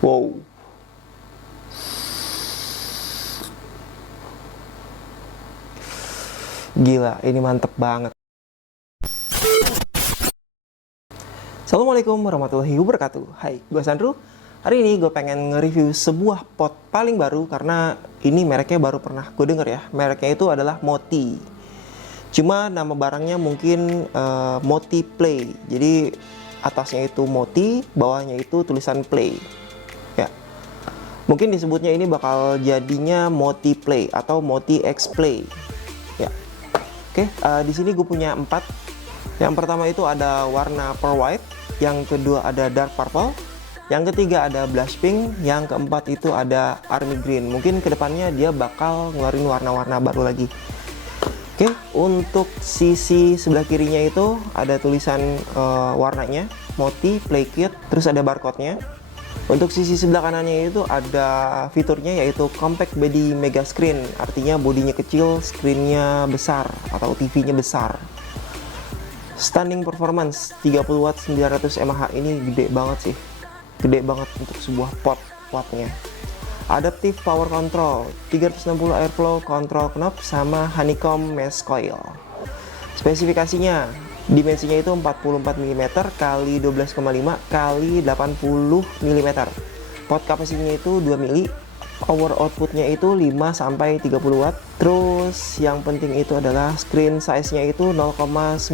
Wow. Gila, ini mantep banget. Assalamualaikum warahmatullahi wabarakatuh. Hai, gue Sandro. Hari ini gue pengen nge-review sebuah pot paling baru karena ini mereknya baru pernah gue denger ya. Mereknya itu adalah Moti. Cuma nama barangnya mungkin Moti Play. Jadi atasnya itu Moti, bawahnya itu tulisan Play. Ya. Mungkin disebutnya ini bakal jadinya Moti Play atau Moti X Play. Ya. Oke, di sini gue punya 4. Yang pertama itu ada warna pearl white, yang kedua ada dark purple, yang ketiga ada blush pink, yang keempat itu ada army green. Mungkin kedepannya dia bakal ngeluarin warna-warna baru lagi. Oke, untuk sisi sebelah kirinya itu ada tulisan warnanya, Moti Play Kit, terus ada barcode-nya. Untuk sisi sebelah kanannya itu ada fiturnya yaitu Compact Body Mega Screen, artinya bodinya kecil, screen-nya besar atau TV-nya besar. Standing performance 30 watt 900 mAh, ini gede banget sih, gede banget untuk sebuah pot wattnya. Adaptive power control 360 airflow control knob sama honeycomb mesh coil. Spesifikasinya dimensinya itu 44 mm kali 12,5 kali 80 mm. Pot kapasitinya itu 2 mili. Power outputnya itu 5 sampai 30 watt. Terus yang penting itu adalah screen size-nya itu 0,96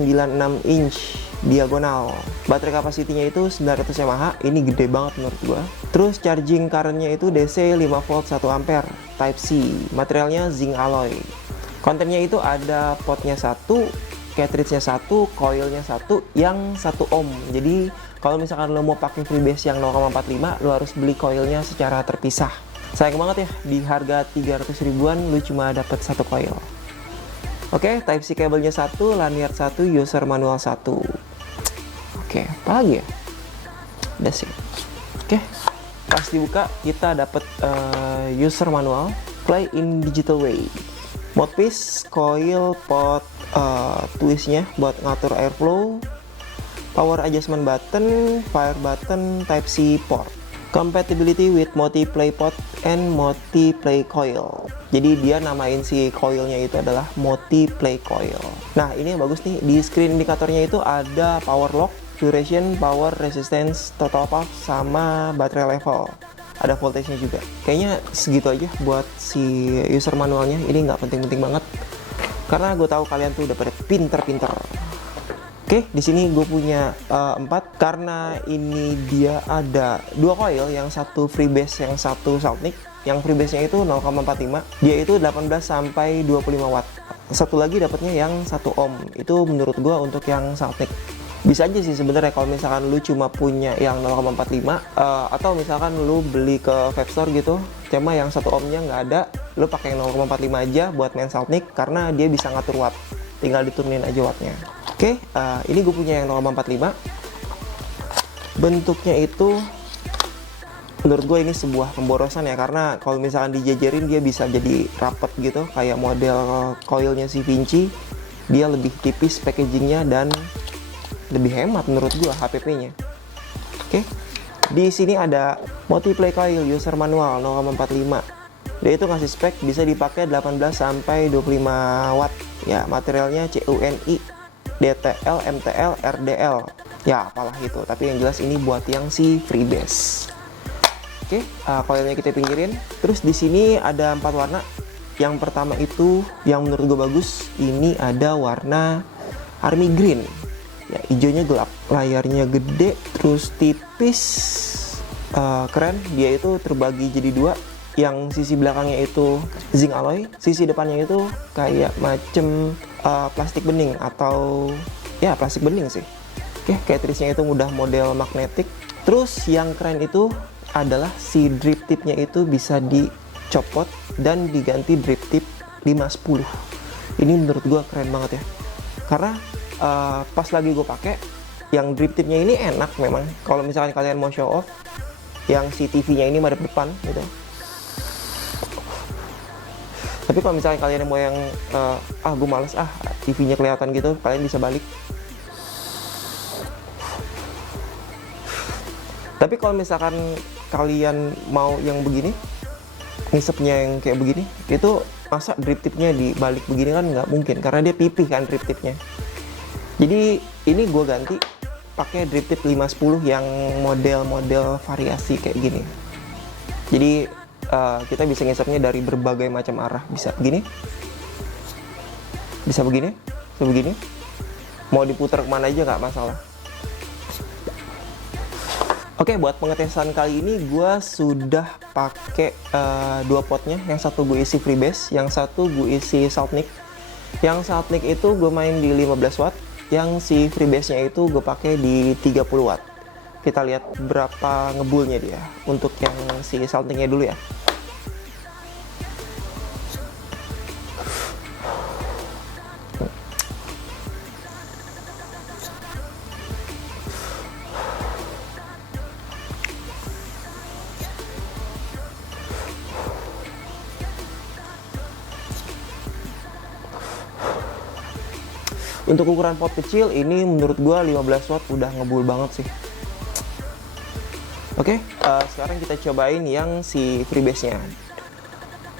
inch diagonal. Baterai kapasitinya itu 900 mAh. Ini gede banget menurut gua. Terus charging current-nya itu DC 5 volt 1 ampere Type C. Materialnya zinc alloy. Kontennya itu ada potnya 1, cartridge-nya 1, coil-nya 1, yang 1 ohm. Jadi kalau misalkan lo mau pakai freebase yang 0,45, lo harus beli coilnya secara terpisah. Sayang banget ya, di harga 300 ribuan lu cuma dapat 1 coil. Oke, Type C kabelnya 1, lanyard 1, user manual 1. Oke, apa lagi ya? Udah sih. Oke, pas dibuka kita dapat user manual, play in digital way. Mouthpiece, coil, pot, twistnya buat ngatur airflow, power adjustment button, fire button, Type C port. Compatibility with Moti Play Pot and Moti Play Coil. Jadi dia namain si coilnya itu adalah Moti Play Coil. Nah, ini yang bagus nih, di screen indikatornya itu ada power lock, duration, power, resistance, total puff, sama baterai level. Ada voltage-nya juga. Kayaknya segitu aja buat si user manualnya. Ini nggak penting-penting banget, karena gue tahu kalian tuh udah pada pinter-pinter. Oke, di sini gue punya 4 karena ini dia ada 2 coil, yang satu freebase, yang satu Saltnik. Yang freebase-nya itu 0,45, dia itu 18 sampai 25 watt. Satu lagi dapatnya yang 1 ohm. Itu menurut gue untuk yang Saltnik. Bisa aja sih sebenarnya kalau misalkan lu cuma punya yang 0,45 atau misalkan lu beli ke vape store gitu, cuma yang 1 ohmnya nggak ada, lu pakai 0,45 aja buat main Saltnik karena dia bisa ngatur watt. Tinggal diturunin aja wattnya. Oke, ini gue punya yang 0,45. Bentuknya itu menurut gue ini sebuah pemborosan ya, karena kalau misalkan dijajarin dia bisa jadi rapet gitu, kayak model coilnya si Vinci. Dia lebih tipis packagingnya dan lebih hemat menurut gue HPP-nya. Oke, di sini ada Moti Play Coil user manual 0,45. Dia itu ngasih spek bisa dipakai 18 sampai 25 watt. Ya, materialnya CUNI, DTL, MTL, RDL, ya apalah itu, tapi yang jelas ini buat yang si freebase. Oke, coilnya kita pinggirin. Terus di sini ada 4 warna. Yang pertama itu yang menurut gue bagus, ini ada warna army green. Ya, hijaunya gelap, layarnya gede, terus tipis, keren. Dia itu terbagi jadi 2. Yang sisi belakangnya itu zinc alloy, sisi depannya itu kayak macem plastik bening atau ya plastik bening sih. Oke, cartridge-nya itu mudah model magnetik. Terus yang keren itu adalah si drip tip-nya itu bisa dicopot dan diganti drip tip 510. Ini menurut gua keren banget ya, karena pas lagi gue pakai yang drip tip-nya ini enak memang. Kalau misalkan kalian mau show off, yang si TV-nya ini madep depan gitu. Tapi kalau misalnya kalian mau yang gue males TV-nya kelihatan gitu, kalian bisa balik. Tapi kalau misalkan kalian mau yang begini, ngisepnya yang kayak begini, itu masa drip tipnya dibalik begini kan nggak mungkin, karena dia pipih kan drip tipnya. Jadi ini gue ganti pakai drip tip 510 yang model-model variasi kayak gini. Jadi kita bisa ngisepnya dari berbagai macam arah, bisa begini, bisa begini, bisa begini, mau diputar kemana aja nggak masalah. Oke, buat pengetesan kali ini gue sudah pakai dua potnya. Yang satu gue isi freebase, yang satu gue isi saltnik. Yang saltnik itu gue main di 15 watt, yang si freebase-nya itu gue pakai di 30 watt. Kita lihat berapa ngebulnya dia. Untuk yang si saltniknya dulu ya. Untuk ukuran pot kecil ini menurut gua 15 watt udah ngebul banget sih. Oke, sekarang kita cobain yang si freebase-nya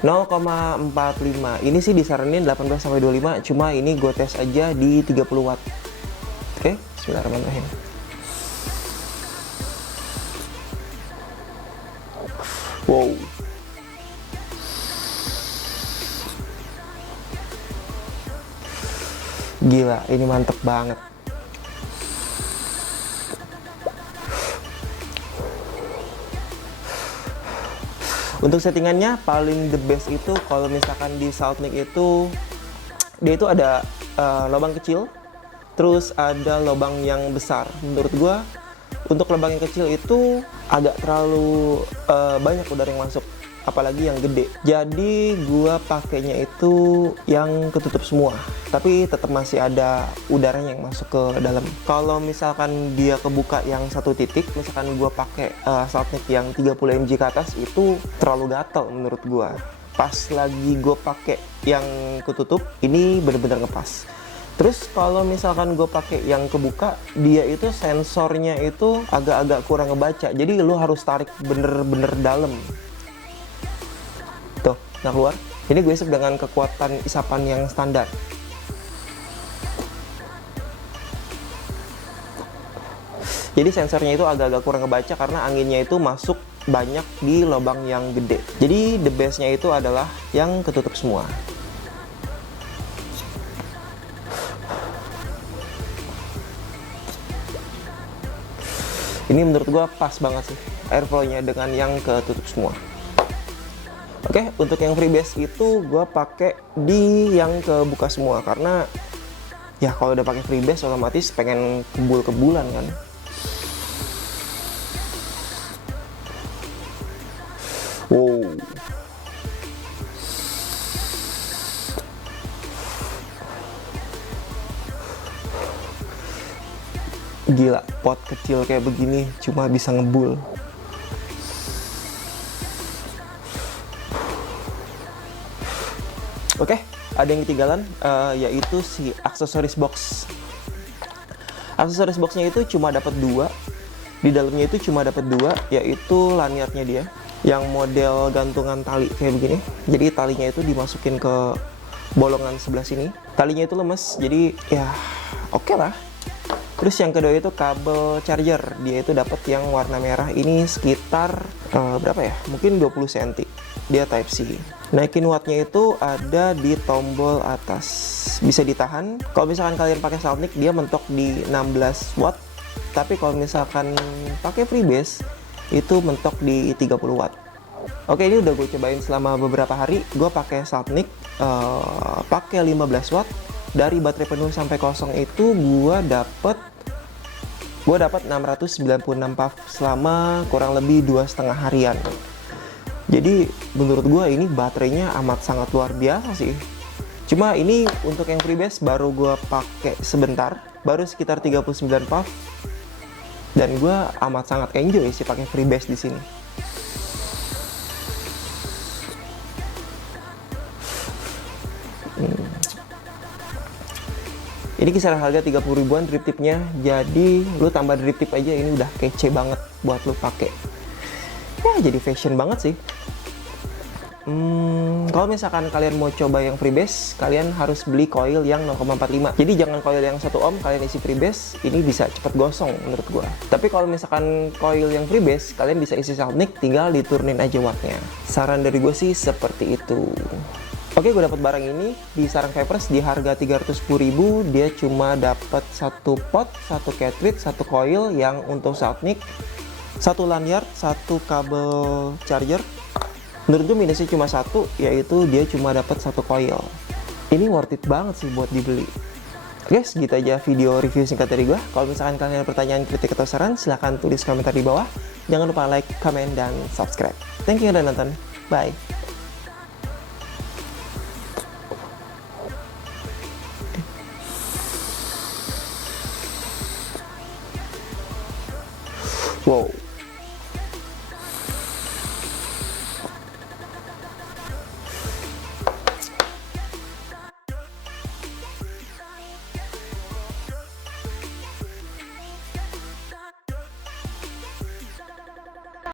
0,45. Ini sih disaranin 18-25, cuma ini gue tes aja di 30 watt. Oke, bismillahirrahmanirrahim. Wow. Gila, ini mantep banget. Untuk settingannya paling the best itu kalau misalkan di saltnik itu dia itu ada lubang kecil, terus ada lubang yang besar. Menurut gua untuk lubang yang kecil itu agak terlalu banyak udara yang masuk, apalagi yang gede. Jadi gua pakainya itu yang ketutup semua, tapi tetap masih ada udaranya yang masuk ke dalam. Kalau misalkan dia kebuka yang satu titik, misalkan gua pakai saltnik yang 30 mg ke atas, itu terlalu gatel menurut gua. Pas lagi gua pakai yang ketutup, ini bener-bener ngepas. Terus kalau misalkan gue pakai yang kebuka, dia itu sensornya itu agak-agak kurang ngebaca. Jadi lu harus tarik bener-bener dalam. Tuh, nggak keluar. Ini gue isep dengan kekuatan isapan yang standar. Jadi sensornya itu agak-agak kurang ngebaca karena anginnya itu masuk banyak di lubang yang gede. Jadi the best-nya itu adalah yang ketutup semua. Ini menurut gua pas banget sih airflow-nya dengan yang ketutup semua. Oke, untuk yang freebase itu gua pakai di yang kebuka semua karena ya kalau udah pakai freebase otomatis pengen kebul-kebulan kan. Wow. Gila, pot kecil kayak begini cuma bisa ngebul. Oke, ada yang ketinggalan, yaitu si aksesoris box. Aksesoris boxnya itu cuma dapat 2. Di dalamnya itu cuma dapat 2, yaitu lanyardnya dia, yang model gantungan tali kayak begini. Jadi talinya itu dimasukin ke bolongan sebelah sini. Talinya itu lemes, jadi ya oke lah. Terus yang kedua itu kabel charger, dia itu dapat yang warna merah ini sekitar berapa ya? Mungkin 20 cm. Dia Type C. Naikin wattnya itu ada di tombol atas. Bisa ditahan. Kalau misalkan kalian pakai saltnik, dia mentok di 16 watt. Tapi kalau misalkan pakai freebase, itu mentok di 30 watt. Oke, ini udah gue cobain selama beberapa hari. Gue pakai saltnik, pakai 15 watt. Dari baterai penuh sampai kosong itu gue dapet 696 PAV selama kurang lebih 2,5 harian. Jadi menurut gue ini baterainya amat sangat luar biasa sih. Cuma ini untuk yang freebase baru gue pakai sebentar, baru sekitar 39 PAV, dan gue amat sangat enjoy sih pakai freebase di sini. Ini kisaran harga 30 ribuan drip tipnya, jadi lu tambah drip tip aja ini udah kece banget buat lu pakai. ya jadi fashion banget sih. Kalau misalkan kalian mau coba yang freebase, kalian harus beli coil yang 0,45. Jadi jangan coil yang 1 ohm kalian isi freebase, ini bisa cepet gosong menurut gua. Tapi kalau misalkan coil yang freebase, kalian bisa isi Soundnic, tinggal diturunin aja wattnya. Saran dari gue sih seperti itu. Oke, gue dapat barang ini di Sarang Vapers di harga 310.000. Dia cuma dapat satu pot, satu cartridge, satu coil yang untuk Soundnic, satu lanyard, satu kabel charger. Menurut gue minusnya cuma satu, yaitu dia cuma dapat satu coil. Ini worth it banget sih buat dibeli. Guys, gitu aja video review singkat dari gue. Kalau misalkan kalian ada pertanyaan, kritik, atau saran, silahkan tulis komentar di bawah. Jangan lupa like, comment, dan subscribe. Thank you udah nonton. Bye. Wow.